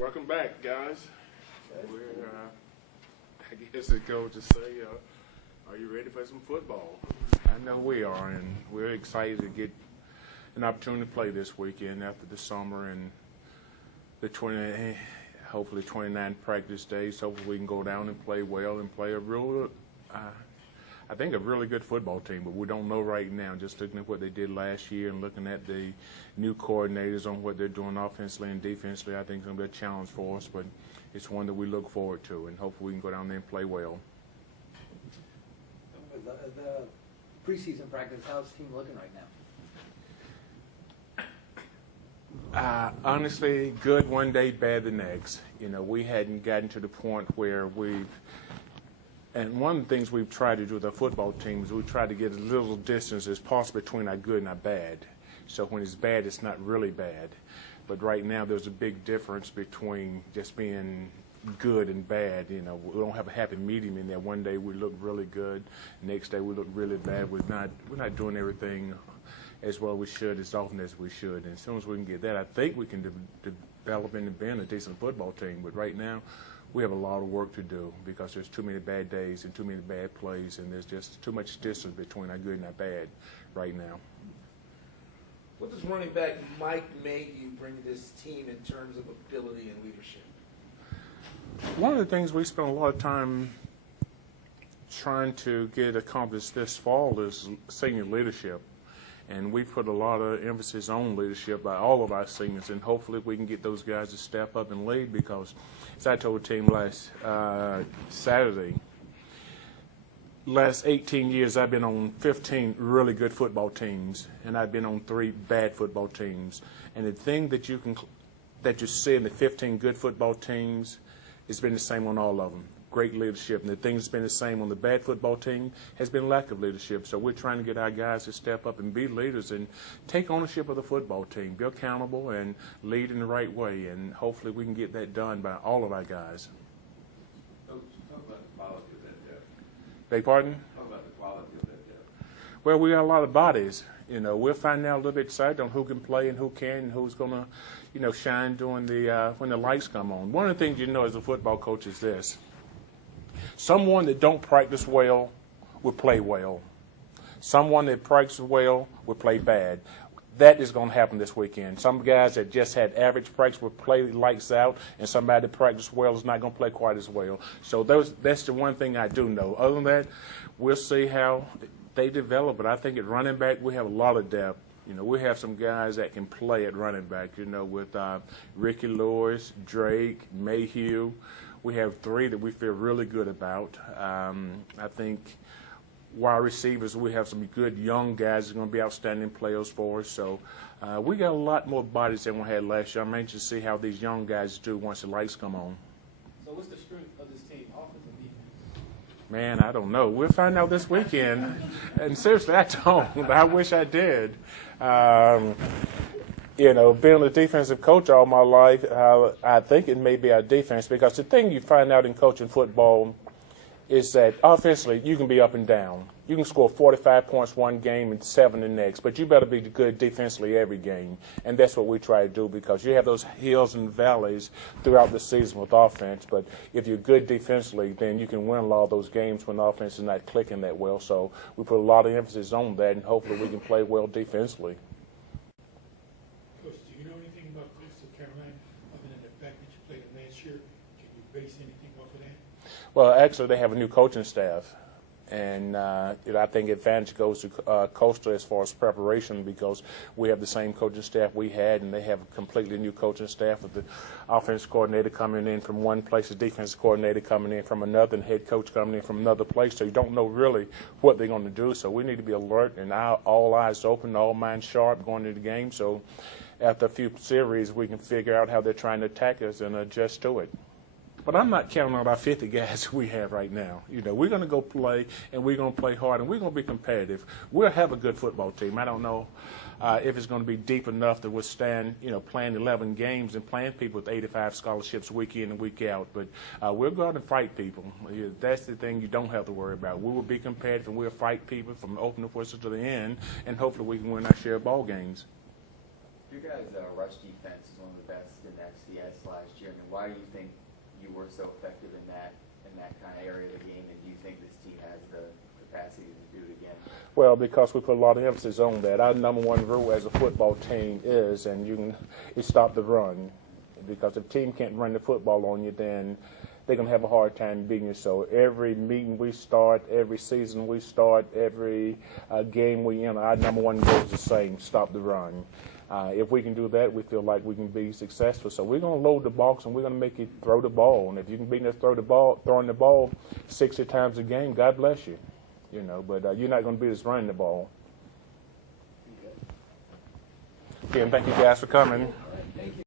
Welcome back, guys. We're, I guess it goes to say, are you ready for some football? I know we are, and we're excited to get an opportunity to play this weekend after the summer and the hopefully 29 practice days. Hopefully we can go down and play well and play a real, I think a really good football team, but we don't know right now. Just looking at what they did last year and looking at the new coordinators on what they're doing offensively and defensively, I think it's going to be a challenge for us, but it's one that we look forward to, and hopefully we can go down there and play well. The preseason practice, how's the team looking right now? Honestly, good one day, bad the next. You know, we hadn't gotten to the point where and one of the things we've tried to do with our football team is we try to get as little distance as possible between our good and our bad. So when it's bad, it's not really bad. But right now, there's a big difference between just being good and bad. You know, we don't have a happy medium in there. One day we look really good, next day we look really bad. We're not doing everything as well as we should, as often as we should. And as soon as we can get that, I think we can develop into being a decent football team. But right now, we have a lot of work to do because there's too many bad days and too many bad plays, and there's just too much distance between our good and our bad right now. What does running back Mike Mayhew bring to this team in terms of ability and leadership? One of the things we spent a lot of time trying to get accomplished this fall is senior leadership. And we put a lot of emphasis on leadership by all of our seniors, and hopefully we can get those guys to step up and lead because, as I told the team last Saturday, last 18 years I've been on 15 really good football teams, and I've been on 3 bad football teams. And the thing that you see in the 15 good football teams has been the same on all of them. Great leadership, and the thing that's been the same on the bad football team has been lack of leadership. So we're trying to get our guys to step up and be leaders and take ownership of the football team, be accountable and lead in the right way, and hopefully we can get that done by all of our guys. Talk about the quality of that depth. Beg pardon? Talk about the quality of that depth. Well, we got a lot of bodies. You know, we'll find out a little bit excited on who can play and who can and who's going to, you know, shine during the when the lights come on. One of the things you know as a football coach is this. Someone that don't practice well will play well. Someone that practices well will play bad. That is going to happen this weekend. Some guys that just had average practice will play lights out, and somebody that practices well is not going to play quite as well. So that's the one thing I do know. Other than that, we'll see how they develop. But I think at running back, we have a lot of depth. You know, we have some guys that can play at running back, you know, with Ricky Lewis, Drake, Mayhew. We have 3 that we feel really good about. I think wide receivers, we have some good young guys that are going to be outstanding players for us. So we got a lot more bodies than we had last year. I'm anxious to see how these young guys do once the lights come on. So what's the strength of this team, offense and defense? Man, I don't know. We'll find out this weekend. And seriously, I don't. I wish I did. You know, being a defensive coach all my life, I think it may be our defense because the thing you find out in coaching football is that offensively you can be up and down. You can score 45 points one game and 7 the next, but you better be good defensively every game. And that's what we try to do because you have those hills and valleys throughout the season with offense. But if you're good defensively, then you can win a lot of those games when the offense is not clicking that well. So we put a lot of emphasis on that, and hopefully we can play well defensively. Well, actually, they have a new coaching staff, and I think advantage goes to Coastal as far as preparation because we have the same coaching staff we had, and they have a completely new coaching staff with the offensive coordinator coming in from one place, the defensive coordinator coming in from another, and head coach coming in from another place. So you don't know really what they're going to do. So we need to be alert and all eyes open, all minds sharp going into the game. So after a few series, we can figure out how they're trying to attack us and adjust to it. But I'm not counting on our 50 guys we have right now. You know, we're going to go play, and we're going to play hard, and we're going to be competitive. We'll have a good football team. I don't know if it's going to be deep enough to withstand, you know, playing 11 games and playing people with 85 scholarships week in and week out. But we'll go out and fight people. That's the thing you don't have to worry about. We will be competitive, and we'll fight people from the opening whistle to the end, and hopefully we can win our share of ball games. Your guys' rush defense is one of the best in FCS last year. I mean, why do you think you were so effective in that kind of area of the game, and do you think this team has the capacity to do it again? Well, because we put a lot of emphasis on that. Our number one rule as a football team is, stop the run. Because if a team can't run the football on you, then they're going to have a hard time beating you. So every meeting we start, every season we start, every game we enter, our number one goal is the same: stop the run. If we can do that, we feel like we can be successful. So we're going to load the box and we're going to make you throw the ball. And if you can beat us throwing the ball 60 times a game, God bless you. But you're not going to beat us running the ball. Again, thank you guys for coming.